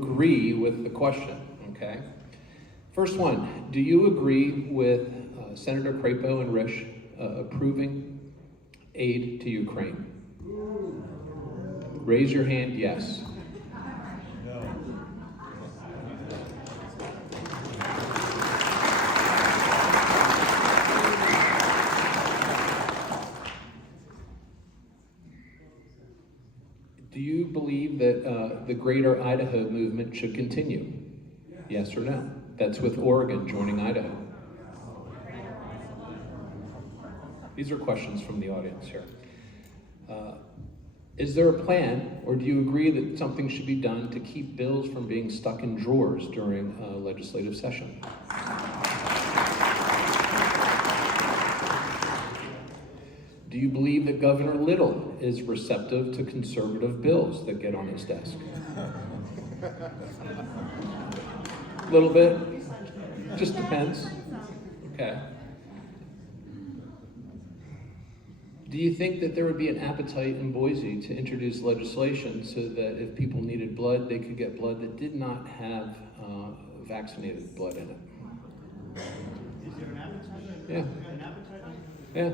agree with the question, okay? First one, do you agree with Senator Crapo and Risch approving aid to Ukraine? Raise your hand, yes. No. Do you believe that the Greater Idaho movement should continue? Yes or no? That's with Oregon joining Idaho. These are questions from the audience here. Is there a plan, or do you agree that something should be done to keep bills from being stuck in drawers during a legislative session? Do you believe that Governor Little is receptive to conservative bills that get on his desk? A little bit? Just depends. Okay. Do you think that there would be an appetite in Boise to introduce legislation so that if people needed blood, they could get blood that did not have vaccinated blood in it? Is there an appetite? Yeah. An appetite? Yeah.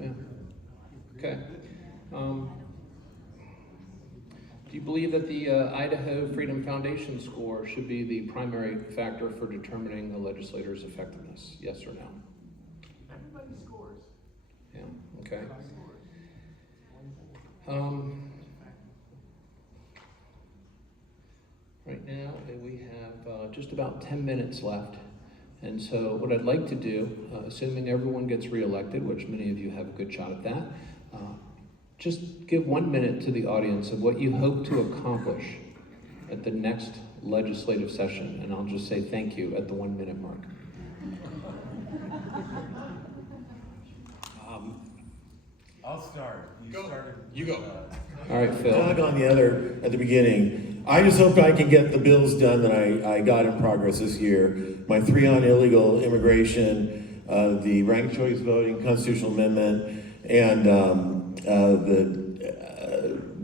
Yeah. Okay. Do you believe that the Idaho Freedom Foundation score should be the primary factor for determining the legislator's effectiveness? Yes or no? Everybody scores. Yeah. Okay. Right now we have just about 10 minutes left. And so what I'd like to do, assuming everyone gets reelected, which many of you have a good shot at that, just give 1 minute to the audience of what you hope to accomplish at the next legislative session. And I'll just say thank you at the 1 minute mark. I'll start. You go. All right, Phil. Doug on the other at the beginning. I just hope I can get the bills done that I got in progress this year. My 3 on illegal immigration, the ranked choice voting, constitutional amendment, and the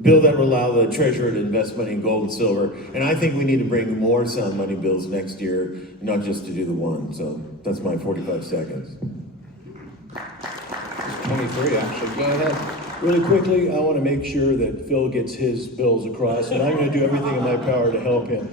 bill that will allow the treasurer to invest money in gold and silver. And I think we need to bring more sound money bills next year, not just to do the one. So that's my 45 seconds. 23, actually. Go ahead. Really quickly, I want to make sure that Phil gets his bills across, and I'm going to do everything in my power to help him.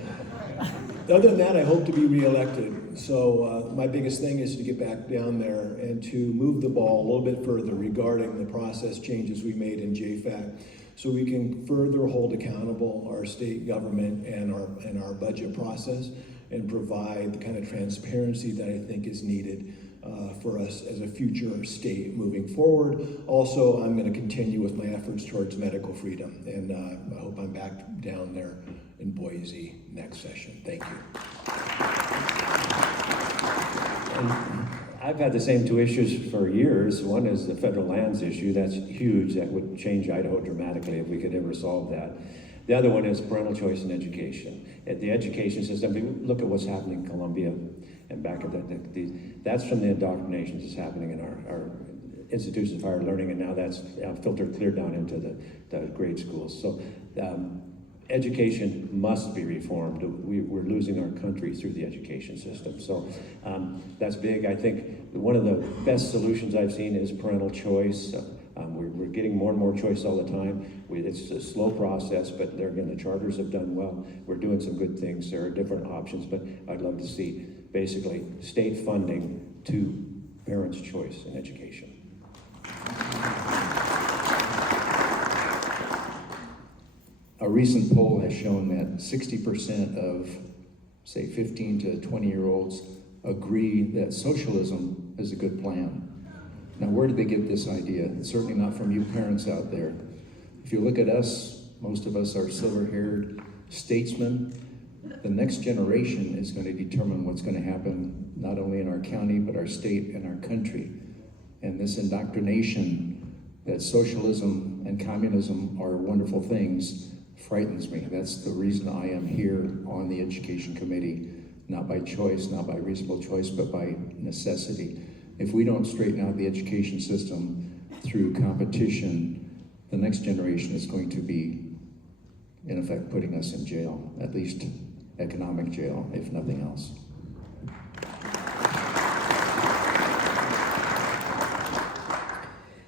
Other than that, I hope to be reelected. So my biggest thing is to get back down there and to move the ball a little bit further regarding the process changes we made in JFAC, so we can further hold accountable our state government and our budget process and provide the kind of transparency that I think is needed for us as a future state moving forward. Also, I'm going to continue with my efforts towards medical freedom, and I hope I'm back down there in Boise next session. Thank you. And I've had the same 2 issues for years. One is the federal lands issue. That's huge. That would change Idaho dramatically if we could ever solve that. The other one is parental choice in education. At the education system, look at what's happening in Columbia and back at that's from the indoctrination that's happening in our institutions of higher learning, and now that's filtered clear down into the grade schools. So education must be reformed. We're losing our country through the education system. So that's big. I think one of the best solutions I've seen is parental choice. We're getting more and more choice all the time. It's a slow process, but there again, the charters have done well. We're doing some good things. There are different options, but I'd love to see basically state funding to parents' choice in education. A recent poll has shown that 60% of, say, 15 to 20-year-olds agree that socialism is a good plan. Now, where did they get this idea? It's certainly not from you parents out there. If you look at us, most of us are silver-haired statesmen. The next generation is going to determine what's going to happen, not only in our county, but our state and our country. And this indoctrination that socialism and communism are wonderful things frightens me. That's the reason I am here on the Education Committee, not by choice, not by reasonable choice, but by necessity. If we don't straighten out the education system through competition, the next generation is going to be in effect putting us in jail, at least economic jail, if nothing else.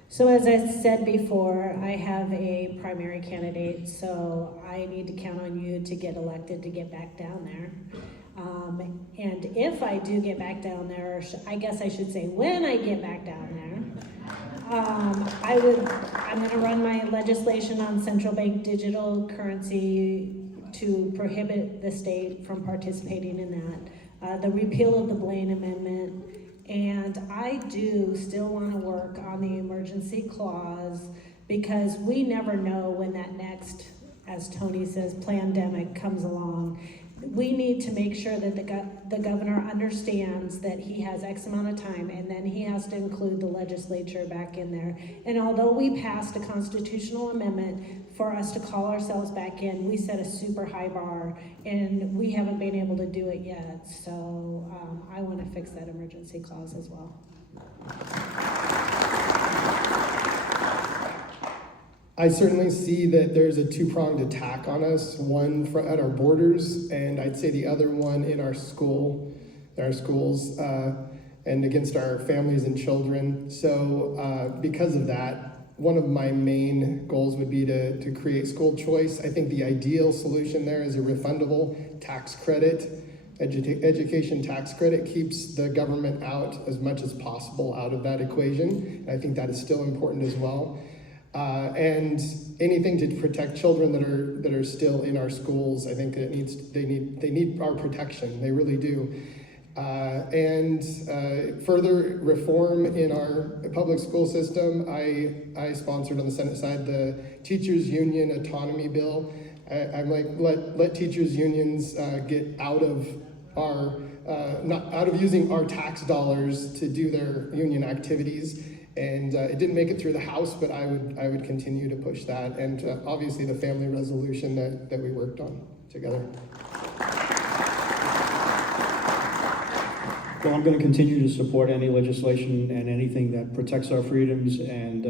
So as I said before, I have a primary candidate, so I need to count on you to get elected to get back down there. And if I do get back down there, or I guess I should say when I get back down there, I'm gonna run my legislation on central bank digital currency to prohibit the state from participating in that. The repeal of the Blaine Amendment. And I do still want to work on the emergency clause because we never know when that next, as Tony says, pandemic comes along. We need to make sure that the governor understands that he has X amount of time, and then he has to include the legislature back in there. And although we passed a constitutional amendment for us to call ourselves back in, we set a super high bar, and we haven't been able to do it yet. So I want to fix that emergency clause as well. I certainly see that there's a two-pronged attack on us, one at our borders, and I'd say the other one in our schools, and against our families and children. So because of that, one of my main goals would be to create school choice. I think the ideal solution there is a refundable tax credit. Education tax credit keeps the government out as much as possible out of that equation. I think that is still important as well. And anything to protect children that are still in our schools, I think that they need our protection. They really do. And further reform in our public school system. I sponsored on the Senate side the teachers union autonomy bill. I'm like, let teachers unions get out of our not out of using our tax dollars to do their union activities. And it didn't make it through the House, but I would continue to push that, and obviously the family resolution that we worked on together. Well, I'm going to continue to support any legislation and anything that protects our freedoms and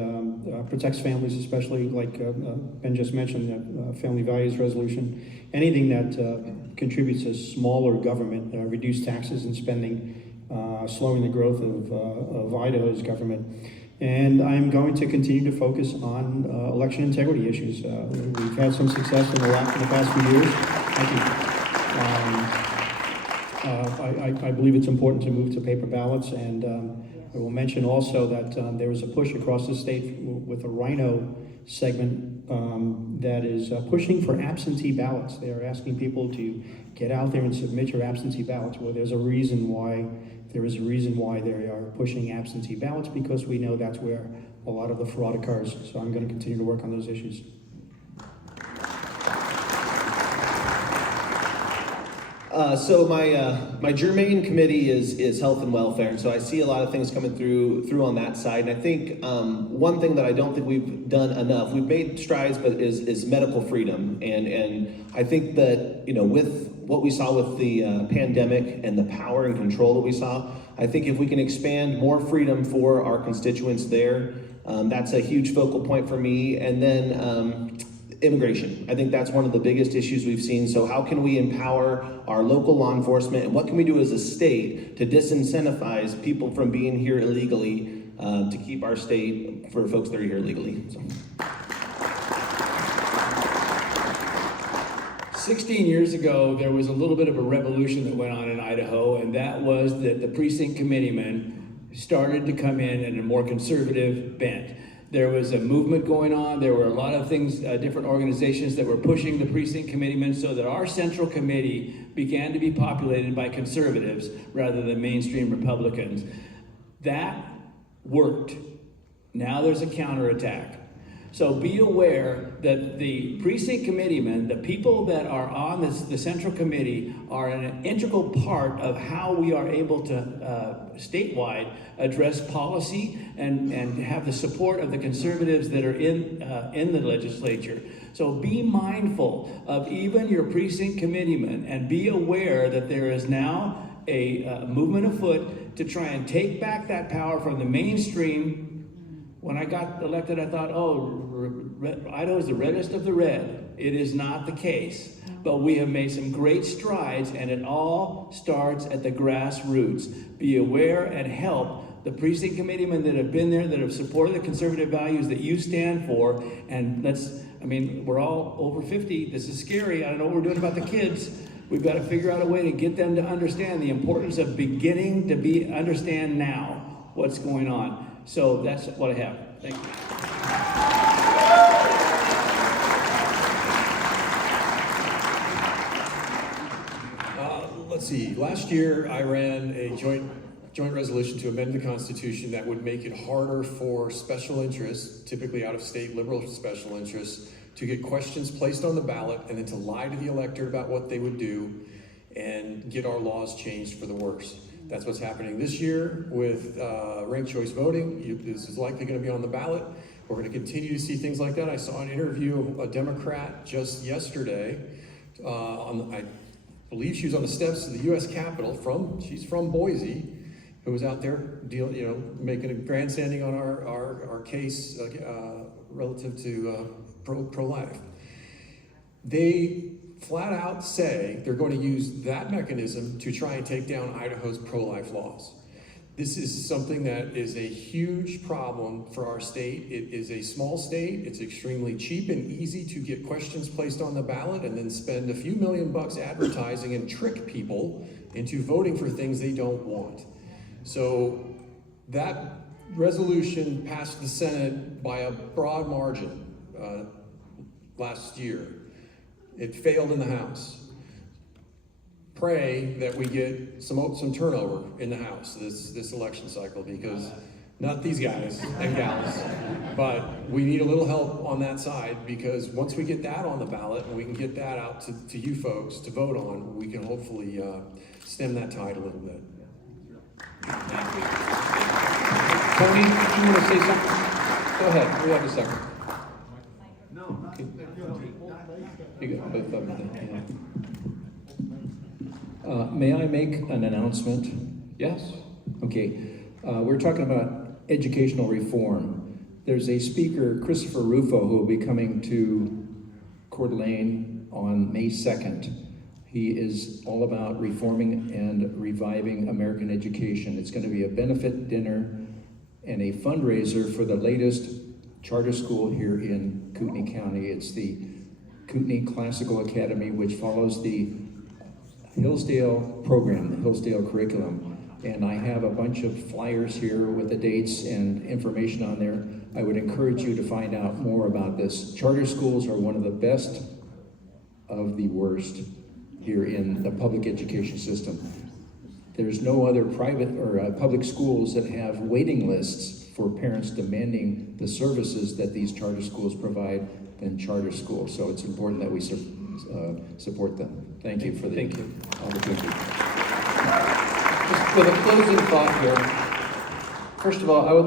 protects families, especially like Ben just mentioned, the Family Values Resolution. Anything that contributes to smaller government, reduce taxes and spending, slowing the growth of Idaho's government. And I'm going to continue to focus on election integrity issues. We've had some success in the past few years. Thank you. I believe it's important to move to paper ballots, and I will mention also that there is a push across the state with a Rhino segment that is pushing for absentee ballots. They are asking people to get out there and submit your absentee ballots. Well, there's a reason why they are pushing absentee ballots, because we know that's where a lot of the fraud occurs. So I'm going to continue to work on those issues. So my germane committee is health and welfare, and so I see a lot of things coming through on that side. And I think one thing that I don't think we've done enough, we've made strides, but is medical freedom. And I think that, you know, with what we saw with the pandemic and the power and control that we saw, I think if we can expand more freedom for our constituents there, that's a huge focal point for me. And then immigration. I think that's one of the biggest issues we've seen. So how can we empower our local law enforcement, and what can we do as a state to disincentivize people from being here illegally, to keep our state for folks that are here illegally? So. 16 years ago, there was a little bit of a revolution that went on in Idaho, and that was that the precinct committeemen started to come in a more conservative bent. There was a movement going on. There were a lot of things, different organizations that were pushing the precinct committeemen, so that our central committee began to be populated by conservatives rather than mainstream Republicans. That worked. Now there's a counterattack. So be aware that the precinct committeemen, the people that are on the central committee, are an integral part of how we are able to statewide address policy and have the support of the conservatives that are in the legislature. So be mindful of even your precinct committeemen, and be aware that there is now a movement afoot to try and take back that power from the mainstream. When I got elected, I thought, oh, Idaho is the reddest of the red. It is not the case. But we have made some great strides, and it all starts at the grassroots. Be aware and help the precinct committeemen that have been there, that have supported the conservative values that you stand for. And we're all over 50. This is scary. I don't know what we're doing about the kids. We've got to figure out a way to get them to understand the importance of beginning to understand now what's going on. So that's what I have. Thank you. Let's see, last year I ran a joint resolution to amend the Constitution that would make it harder for special interests, typically out-of-state liberal special interests, to get questions placed on the ballot and then to lie to the electorate about what they would do and get our laws changed for the worse. That's what's happening this year with ranked choice voting. This is likely going to be on the ballot. We're going to continue to see things like that. I saw an interview of a Democrat just yesterday. I believe she was on the steps of the U.S. Capitol. She's from Boise, who was out there making a grandstanding on our case relative to pro-life. They flat out say they're going to use that mechanism to try and take down Idaho's pro-life laws. This is something that is a huge problem for our state. It is a small state. It's extremely cheap and easy to get questions placed on the ballot and then spend a few $1 million advertising and trick people into voting for things they don't want. So that resolution passed the Senate by a broad margin last year. It failed in the House. Pray that we get some turnover in the House this election cycle, because not these guys and gals, but we need a little help on that side, because once we get that on the ballot and we can get that out to you folks to vote on, we can hopefully stem that tide a little bit. Tony, you want to say something? Go ahead, we have a second. No. You got both of them. May I make an announcement? Yes. Okay, we're talking about educational reform. There's a speaker, Christopher Rufo, who will be coming to Coeur d'Alene on May 2nd. He is all about reforming and reviving American education. It's going to be a benefit dinner and a fundraiser for the latest charter school here in Kootenai County. It's the Kootenai Classical Academy, which follows the Hillsdale program, the Hillsdale curriculum. And I have a bunch of flyers here with the dates and information on there. I would encourage you to find out more about this. Charter schools are one of the best of the worst here in the public education system. There's no other private or public schools that have waiting lists for parents demanding the services that these charter schools provide than charter schools. So it's important that we support them. Thank you for the opportunity. Just with a closing thought here. First of all, I would